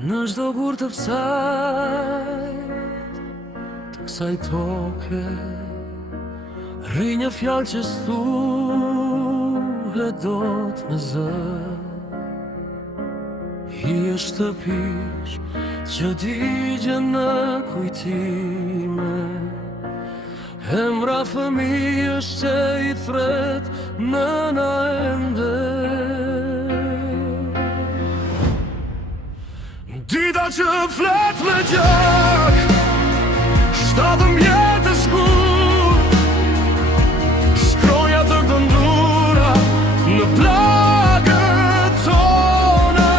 Në çdo gur të psajt të kësaj toke rri një fjalë që s'thuhet dot me zë. Hi e shtëpish që digjen në kujtime, emra fëmijësh që i thret nëna ende. Dita që flet me gjak, 7 vjet e shkurt, shkronja të këto ndura në plagët tona.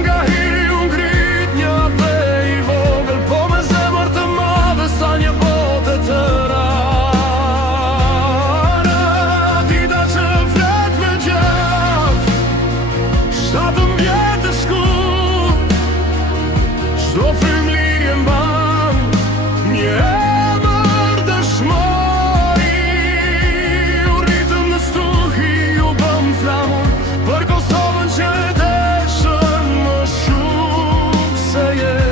Nga hiri u ngrit një dhe i vogël, po me zemër të madhe sa një botë të rana. Dita që flet me gjak, 7 vjet e shkurt, çdo frymëlirje mban një emër dëshmori. U rritëm në stuhi, u bëm flamur për Kosovën që e deshën më shumë se jetën.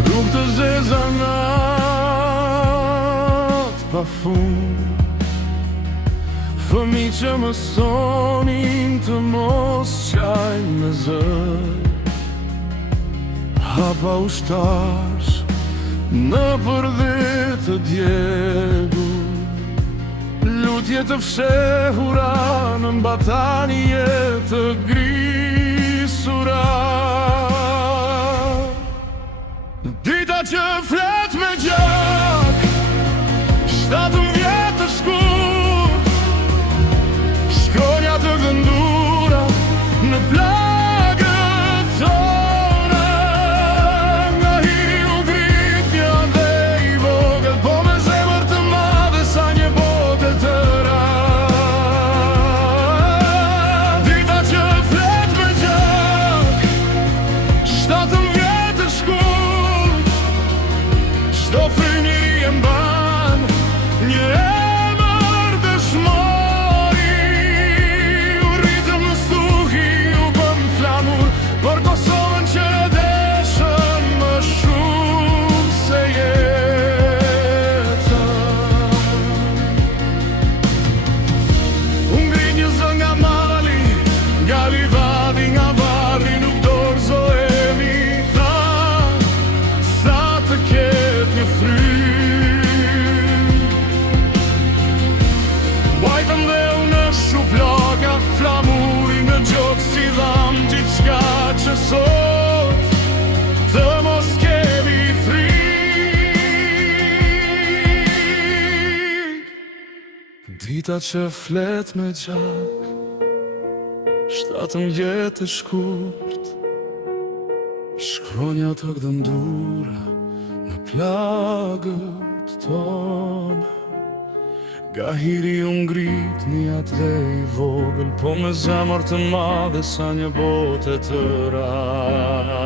Rrugë të zeza natë pa fund, fëmijë që mësonin të mos qajnë me zër, hapa ushtarsh në përdit të djegur, lutje të fshehura në mbatanie të grisura. Dita që flet me gjak, 7 vjet të shkurt, shkronja të gëndura në plagët tona. Nga hiri u ngrit një dhe i vogël, po me zemër të madhe sa një botë të rana. Dita që flet me gjak, 7 vjet të shkurt, çdo frymëlirje mban një emër dëshmori. Për Kosovën që deshën më shumë se jetën. U ngrit një zë nga mali, nga livadi, nga varri, nuk dorëzohemi. Tha, sa të ket një frymë, bajtëm dhe u në shuplaka, flamuri në gjokë si dham gjithçka që sot të mos kemi frikë. Dita që flet me gjak, 7 vjet e shkurt, shkronja të gëndura në plagët tona. Nga hiri u ngrit një dhe i vogël, po me zemër të madhe sa një botë të rana.